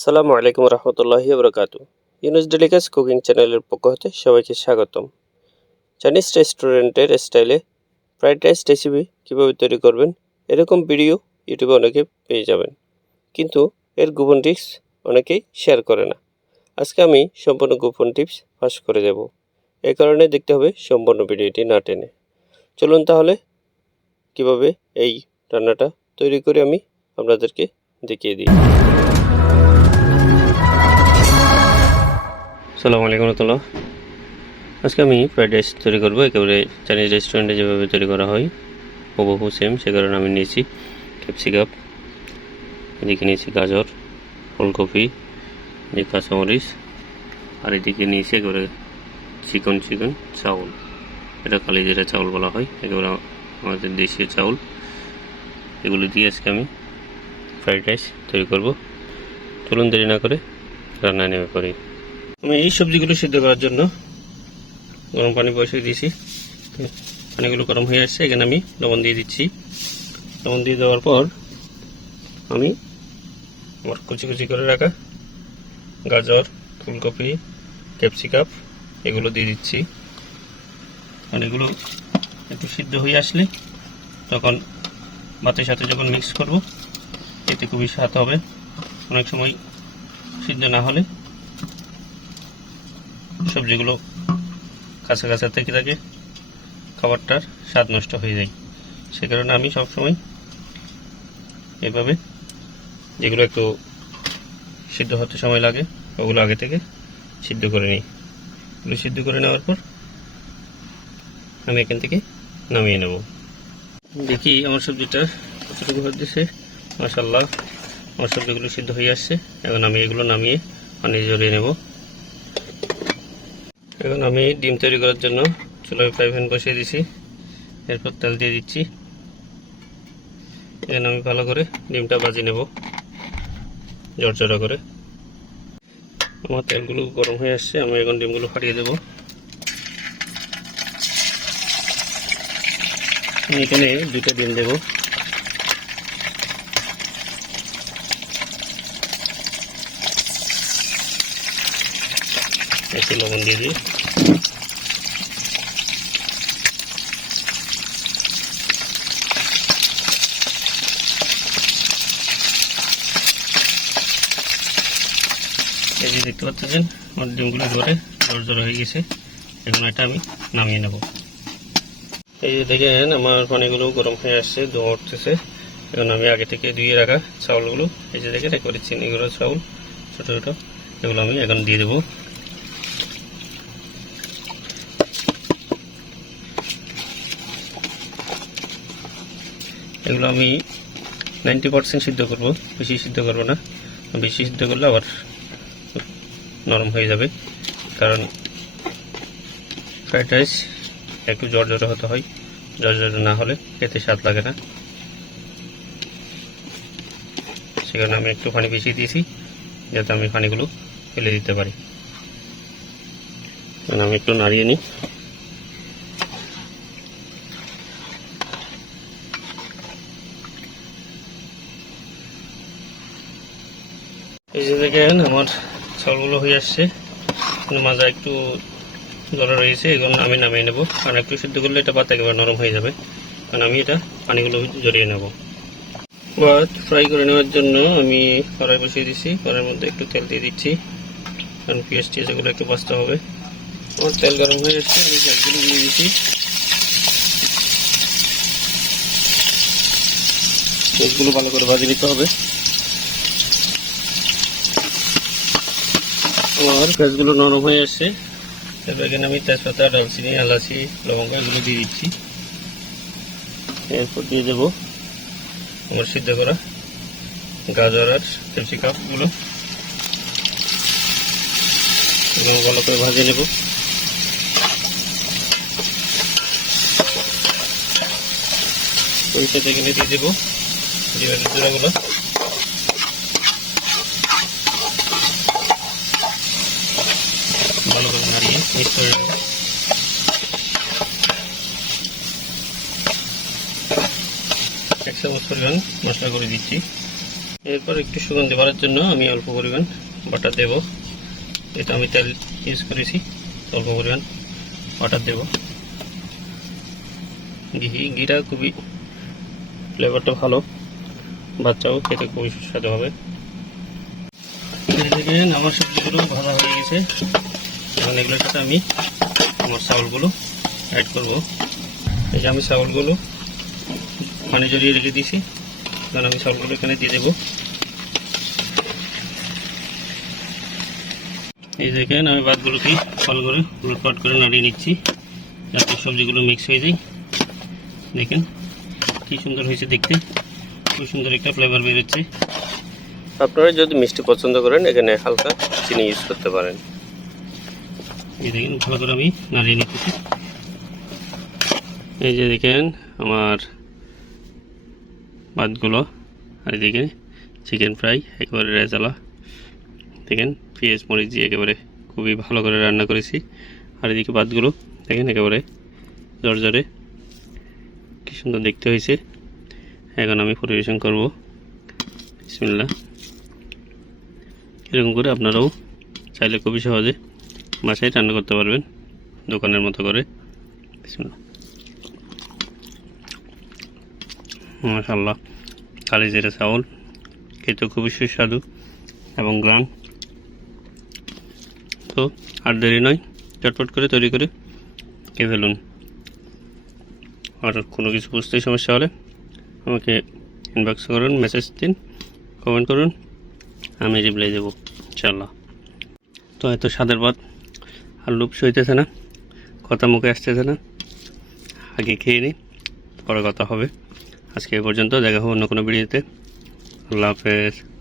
সালামু আলাইকুম রহমতুল্লাহি বরকাতু। ইউনুস ডেলিকাস কুকিং চ্যানেলের পক্ষ হতে সবাইকে স্বাগতম। চাইনিজ রেস্টুরেন্টের স্টাইলে ফ্রাইড রাইস রেসিপি কীভাবে তৈরি করবেন, এরকম ভিডিও ইউটিউবে অনেকে পেয়ে যাবেন। কিন্তু এর গোপন টিপস অনেকেই শেয়ার করে না। আজকে আমি সম্পূর্ণ গোপন টিপস ফাঁস করে দেব। এই কারণে দেখতে হবে সম্পূর্ণ ভিডিওটি না টেনে। চলুন তাহলে কীভাবে এই রান্নাটা তৈরি করে আমি আপনাদেরকে দেখিয়ে দিই। সালামু আলাইকুম রহমতুল্লাহ। আজকে আমি ফ্রাইড রাইস তৈরি করব, একেবারে চাইনিজ রেস্টুরেন্টে যেভাবে তৈরি করা হয়। হুবহু সেম সে কারণে আমি নিয়েছি ক্যাপসিকাপ এদিকে নিয়েছি গাজর, ফুলকপি, এদিকে কাঁচামরিচ, আর এদিকে নিয়েছি একেবারে চিকন চিকন চাউল। এটা কালি জিরা চাউল বলা হয়, একেবারে আমাদের দেশীয় চাউল। এগুলো দিয়ে আজকে আমি ফ্রাইড রাইস তৈরি করব। চলুন দেরি না করে রান্না নেমে পড়ি। আমি এই সবজিগুলো সিদ্ধ করার জন্য গরম পানি বসিয়ে দিয়েছি। পানিগুলো গরম হয়ে আসছে, এখানে আমি লবণ দিয়ে দিচ্ছি। লবণ দিয়ে দেওয়ার পর আমি আমার কুচি কুচি করে রাখা গাজর, ফুলকপি ক্যাপসিকাপ এগুলো দিয়ে দিচ্ছি। এগুলো একটু সিদ্ধ হয়ে আসলে তখন ভাতের সাথে যখন মিক্স করব এতে খুবই স্বাদ হবে। অনেক সময় সিদ্ধ না হলে সবজিগুলো কাছে কাছে থেকে থাকে, খাবারটার স্বাদ নষ্ট হয়ে যায়। সে কারণে আমি সবসময় এভাবে যেগুলো একটু সিদ্ধ হতে সময় লাগে, ওগুলো আগে থেকে সিদ্ধ করে নিই। এগুলো সিদ্ধ করে নেওয়ার পর আমি এখান থেকে নামিয়ে নেব। দেখি আমার সবজিটা কতটুকু হচ্ছে। মাসাল্লাহ আমার সবজিগুলো সিদ্ধ হয়ে আসছে। এখন আমি এগুলো নামিয়ে পানি জড়িয়ে নেব। এখন আমি ডিম তৈরি করার জন্য চুলায় ফ্রাই প্যান বসিয়ে দিছি। এরপর তেল দিয়ে দিচ্ছি। এখন আমি ভালো করে ডিমটা বাজি নেব জড়জড়া করে। আমার তেলগুলো গরম হয়ে আসছে, আমি এখন ডিমগুলো ফাটিয়ে দেব। আমি এখানে দুটো ডিম দেব। একটু লবণ দিয়ে দিই। এই যে দেখতে পাচ্ছেন, আমার ডিমগুলো ধরে জোর হয়ে গেছে। এখন এটা আমি নামিয়ে নেব। এই যে দেখেন, আমার পানিগুলো গরম হয়ে আসছে, ধোঁয়া উঠতেছে। এখন আমি আগে থেকে ধুয়ে রাখা চাউলগুলো, এই যে দেখেন একবারে চিনি গুঁড়ো চাউল, ছোটো ছোটো। এগুলো আমি এখন দিয়ে দেবো। এগুলো আমি নাইনটি পার্সেন্ট সিদ্ধ করব, বেশি সিদ্ধ করব না। বেশি সিদ্ধ করলে আবার নরম হয়ে যাবে। কারণ ফ্রাইড রাইস একটু জ্বর হতে হয় জ্বর না হলে খেতে স্বাদ লাগে না। সেখানে আমি একটু পানি বেশি দিয়েছি, যাতে আমি পানিগুলো ফেলে দিতে পারি। আমি একটু নাড়িয়ে নিই। এই যে দেখেন, আমার চাউলগুলো হয়ে আসছে। মাজা একটু জলে রয়েছে এখন আমি নামিয়ে নেব। কারণ একটু সিদ্ধ করলে এটা পাতা একেবারে নরম হয়ে যাবে। কারণ আমি এটা পানিগুলো জড়িয়ে নেব। ভাত ফ্রাই করে নেওয়ার জন্য আমি কড়াই বসিয়ে দিচ্ছি কড়াইয়ের মধ্যে একটু তেল দিয়ে দিচ্ছি। কারণ পেঁয়াজ টিয়াজ এগুলো একটু বাঁচতে হবে। আমার তেল গরম হয়ে যাচ্ছে আমি পেঁয়াজগুলো দিয়ে দিচ্ছি পেঁয়াজগুলো ভালো করে ভাজে নিতে হবে। আমার পেঁয়াজগুলো নরম হয়ে আসছে তারপর এখানে আমি তেজপাতা ডালচিনি এলাচি, লবঙ্গ এগুলো দিয়ে দিচ্ছি। এরপর দিয়ে দেবো আমার সিদ্ধ করা গাজর আর ক্যাপসিকামগুলো এগুলো ভালো করে ভাজে নেব। এখানে দিয়ে দেবো। জিরার জোড়াগুলো ভালো করে নাড়িয়ে মিক্স করে নেব এক চামচ পরিমাণ মশলা করে দিচ্ছি। এরপর একটু সুগন্ধি বাড়ার জন্য আমি অল্প পরিমাণ বাটার দেব। এটা আমি তেল ইউজ করেছি, অল্প পরিমাণ বাটার দেব। ঘি, ঘিটা খুবই ফ্লেভারটা ভালো। বাচ্চাও খেতে খুবই সুস্বাদু হবে। আমার সবজিগুলো ভাজা হয়ে গেছে। এখন এগুলোর সাথে আমি আমার চাউলগুলো অ্যাড করব। এই যে আমি চাউলগুলো পানি জড়িয়ে রেখে দিয়েছি। কারণ আমি চাউলগুলো এখানে দিয়ে দেবো। এই দেখেন আমি ভাতগুলোকে ফল করে উলটপাট করে নাড়িয়ে নিচ্ছি, যাতে সবজিগুলো মিক্স হয়ে যায়। দেখেন কি সুন্দর হয়েছে দেখতে। খুব সুন্দর একটা ফ্লেভার বেরোচ্ছে আপনারা যদি মিষ্টি পছন্দ করেন, এখানে হালকা চিনি ইউজ করতে পারেন। এই দেখেন, ভালো করে আমি নাড়িয়ে নিতেছি এই যে দেখেন, আমার ভাতগুলো, আর এদিকে চিকেন ফ্রাই একেবারে রেজালা। দেখেন, পেঁয়াজ, মরিচ দিয়ে একেবারে খুবই ভালো করে রান্না করেছি। আর এদিকে ভাতগুলো, দেখেন, একেবারে জর্জরে কি সুন্দর দেখতে হয়েছে। এখন আমি পরিবেশন করব। বিসমিল্লাহ। এরকম করে আপনারাও চাইলে খুবই সহজে বাসায় রান্না করতে পারবেন, দোকানের মতো করে। মাশাল্লাহ কালি জিরে চাউল খেতে খুবই সুস্বাদু এবং গ্রাম। তো আর দেরি নয়, চটপট করে তৈরি করে খেয়ে ফেলুন। আর কোনো কিছু বুঝতেই সমস্যা হলে আমাকে ইনবক্স করুন মেসেজ দিন কমেন্ট করুন, আমি রিপ্লাই দেবো ইনশাল্লাহ তো এত স্বাদের ভাত আর লুপ সইতেছে না। কথা মুখে আসতেছে না। আগে খেয়ে নিই পরে কথা হবে। আজকে এ পর্যন্ত, দেখা হবে অন্য কোনো ভিডিওতে। আল্লাহ হাফেজ।